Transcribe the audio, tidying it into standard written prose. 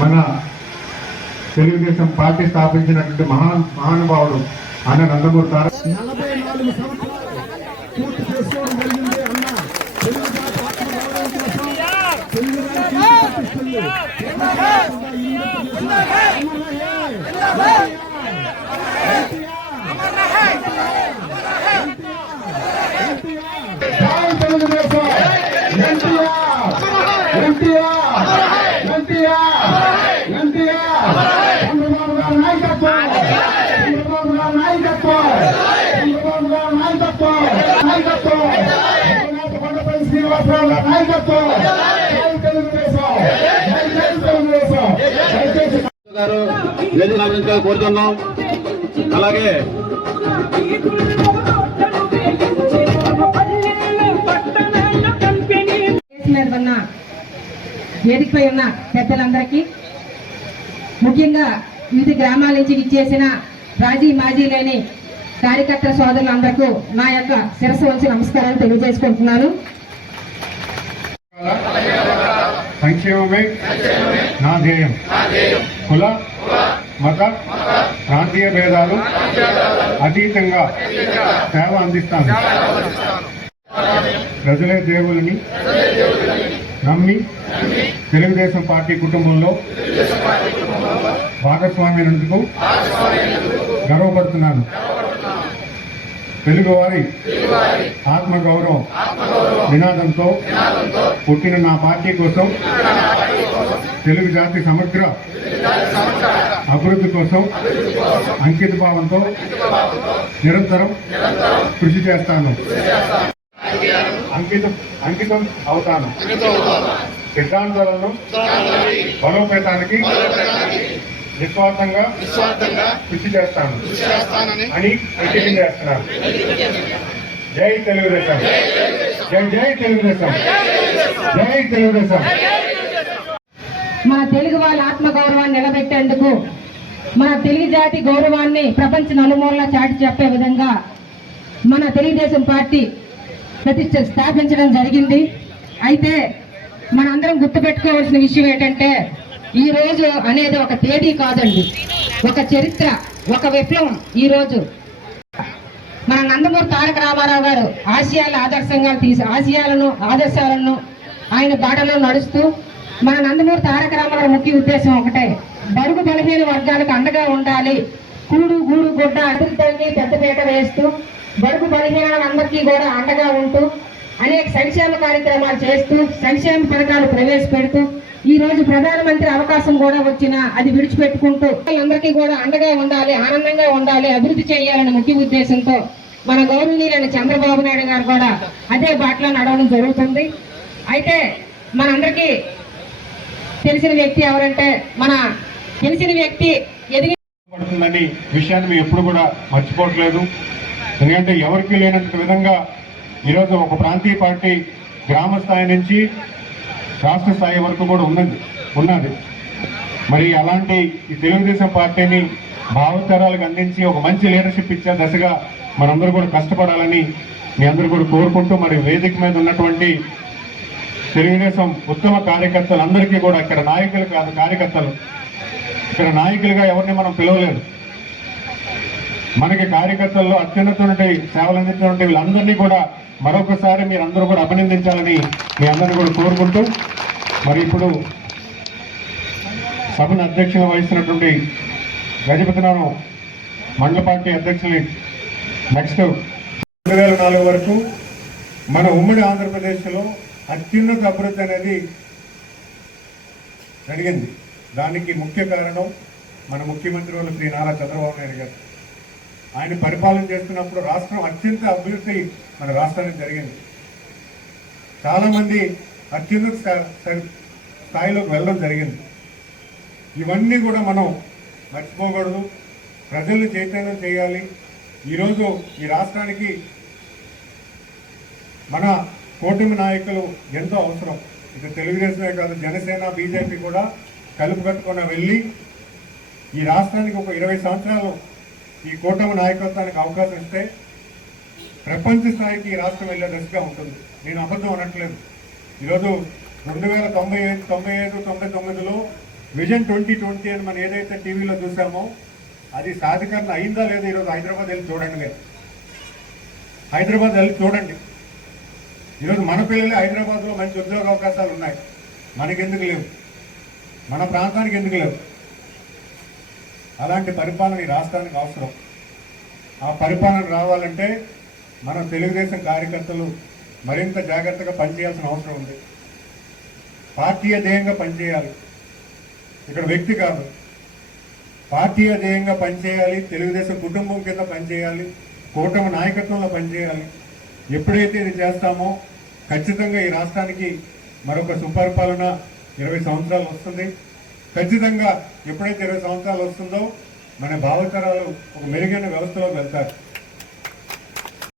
మన తెలుగుదేశం పార్టీ స్థాపించినటువంటి మహానుభావుడు అన్న నందమూరి తారక 44 సంవత్సరాలు పూర్తి చేసుకోవడం జరిగింది. అన్న తెలుగు జాతి ఆత్మగౌరవం కోసం తెలుగు గారు వేదిక అభినందన కోరుతున్నాం. అలాగే వేదికపై ఉన్న పెద్దలందరికీ, ముఖ్యంగా వివిధ గ్రామాల నుంచి విచ్చేసిన రాజీ మాజీ లేని కార్యకర్తల సోదరులందరికీ నా యొక్క శిరస్సు వంచి నమస్కారాలు తెలియజేసుకుంటున్నాను. సంక్షేమమే నా ధ్యేయం. కుల మత ప్రాంతీయ భేదాలు అతీతంగా సేవ అందిస్తాను. ప్రజలే దేవులని నమ్మి తెలుగుదేశం పార్టీ కుటుంబంలో భాగస్వామ్యనందుకు గర్వపడుతున్నాను. తెలుగువారి ఆత్మగౌరవం నినాదంతో పుట్టిన నా పార్టీ కోసం, తెలుగు జాతి సమగ్ర అభివృద్ధి కోసం అంకిత భావంతో నిరంతరం కృషి చేస్తాను. అంకితం అవుతాను. సిద్ధాంతాలను బలోపేతానికి నిస్వార్థంగా కృషి చేస్తాను అని ప్రతిజ్ఞ చేస్తున్నాను. జై తెలుగుదేశం, జై జై తెలుగుదేశం, జై తెలుగుదేశం. మన తెలుగు వాళ్ళ ఆత్మగౌరవాన్ని నిలబెట్టేందుకు, మన తెలుగు జాతి గౌరవాన్ని ప్రపంచ నలుమూలలా చాటి చెప్పే విధంగా మన తెలుగుదేశం పార్టీ ప్రతిష్ట స్థాపించడం జరిగింది. అయితే మనందరం గుర్తుపెట్టుకోవాల్సిన విషయం ఏంటంటే, ఈ రోజు అనేది ఒక తేదీ కాదండి, ఒక చరిత్ర, ఒక విప్లవం. ఈ రోజు మన నందమూరి తారక రామారావు గారు ఆదర్శాలను ఆయన బాటలో నడుస్తూ, మన నందమూరి తారక రామారావు ముఖ్య ఉద్దేశం ఒకటే, బడుగు బలహీన వర్గాలకు అండగా ఉండాలి, కూడు గూడు గుడ్డ అభివృద్ధిని పెద్దపీట వేస్తూ బడుగు బలహీనందరికీ కూడా అండగా ఉంటూ అనేక సంక్షేమ కార్యక్రమాలు చేస్తూ సంక్షేమ పథకాలు ప్రవేశపెడుతూ ఈ రోజు ప్రధానమంత్రి అవకాశం కూడా వచ్చినా అది విడిచిపెట్టుకుంటూ అందరికీ కూడా అండగా ఉండాలి, ఆనందంగా ఉండాలి, అభివృద్ధి చేయాలనే ముఖ్య ఉద్దేశంతో మన గౌరవనీయులైన చంద్రబాబు నాయుడు గారు కూడా అదే బాటలో నడవడం జరుగుతుంది. అయితే మనందరికీ తెలిసిన వ్యక్తి ఎవరంటే, మన తెలిసిన వ్యక్తి ఎదిగిపడుతుందని విషయాన్ని మేము ఎప్పుడు కూడా మర్చిపోవట్లేదు. ఎందుకంటే ఎవరికి లేనంత విధంగా ఈరోజు ఒక ప్రాంతీయ పార్టీ గ్రామ స్థాయి నుంచి రాష్ట్ర స్థాయి వరకు కూడా ఉన్నది. మరి అలాంటి ఈ తెలుగుదేశం పార్టీని భావతరాలకు అందించి ఒక మంచి లీడర్షిప్ ఇచ్చే దశగా మనందరూ కూడా కష్టపడాలని మీ అందరూ కూడా కోరుకుంటూ, మరి వేదిక మీద ఉన్నటువంటి తెలుగుదేశం ఉత్తమ కార్యకర్తలందరికీ కూడా, ఇక్కడ నాయకులు కాదు కార్యకర్తలు, ఇక్కడ నాయకులుగా ఎవరిని మనం పిలవలేదు, మనకి కార్యకర్తల్లో అత్యున్నతమైన సేవలు అందించినటువంటి వీళ్ళందరినీ కూడా మరొకసారి మీరందరూ కూడా అభినందించాలని మీ అందరినీ కూడా కోరుకుంటూ, మరి ఇప్పుడు సభను అధ్యక్షులు వహిస్తున్నటువంటి గజపతిరావు మండల పార్టీ అధ్యక్షులు నెక్స్ట్ 2004 వరకు మన ఉమ్మడి ఆంధ్రప్రదేశ్లో అత్యున్నత అభివృద్ధి అనేది జరిగింది. దానికి ముఖ్య కారణం మన ముఖ్యమంత్రి వాళ్ళు శ్రీ నారా చంద్రబాబు నాయుడు గారు. ఆయన పరిపాలన చేస్తున్నప్పుడు రాష్ట్రం అత్యంత అభివృద్ధి మన రాష్ట్రానికి జరిగింది. చాలామంది అత్యున్నత స్థాయిలోకి వెళ్ళడం జరిగింది. ఇవన్నీ కూడా మనం మర్చిపోకూడదు, ప్రజల్ని చైతన్యం చేయాలి. ఈరోజు ఈ రాష్ట్రానికి మన కూటమి నాయకులు ఎంతో అవసరం. ఇక తెలుగుదేశమే కాదు, జనసేన బీజేపీ కూడా కలుపు కట్టుకుని వెళ్ళి ఈ రాష్ట్రానికి ఒక 20 సంవత్సరాలు ఈ కూటమి నాయకత్వానికి అవకాశం ఇస్తే ప్రపంచ స్థాయికి ఈ రాష్ట్రం వెళ్ళే దశగా ఉంటుంది. నేను అబద్ధం అనట్లేదు. ఈరోజు 2095, 99లో విజన్ 2020 అని మనం ఏదైతే టీవీలో చూసామో అది సాధికరణ అయిందా లేదా ఈరోజు హైదరాబాద్ వెళ్ళి చూడండి మీరు. హైదరాబాద్ వెళ్ళి చూడండి. ఈరోజు మన పిల్లలే హైదరాబాద్లో మంచి ఉద్యోగ అవకాశాలు ఉన్నాయి, మనకెందుకు లేవు? మన ప్రాంతానికి ఎందుకు లేవు? అలాంటి పరిపాలన ఈ రాష్ట్రానికి అవసరం. ఆ పరిపాలన రావాలంటే మన తెలుగుదేశం కార్యకర్తలు మరింత జాగ్రత్తగా పనిచేయాల్సిన అవసరం ఉంది. పార్టీయ ధ్యేయంగా పనిచేయాలి. ఇక్కడ వ్యక్తి కాదు, పార్టీయ ధ్యేయంగా పనిచేయాలి. తెలుగుదేశం కుటుంబం కింద పనిచేయాలి. కూటమి నాయకత్వంలో పనిచేయాలి. ఎప్పుడైతే ఇది చేస్తామో ఖచ్చితంగా ఈ రాష్ట్రానికి మరొక సుపరిపాలన 20 సంవత్సరాలు వస్తుంది. ఖచ్చితంగా ఎప్పుడైతే 20 సంవత్సరాలు వస్తుందో మన భావితరాలు ఒక మెరుగైన వ్యవస్థలోకి వెళ్తారు.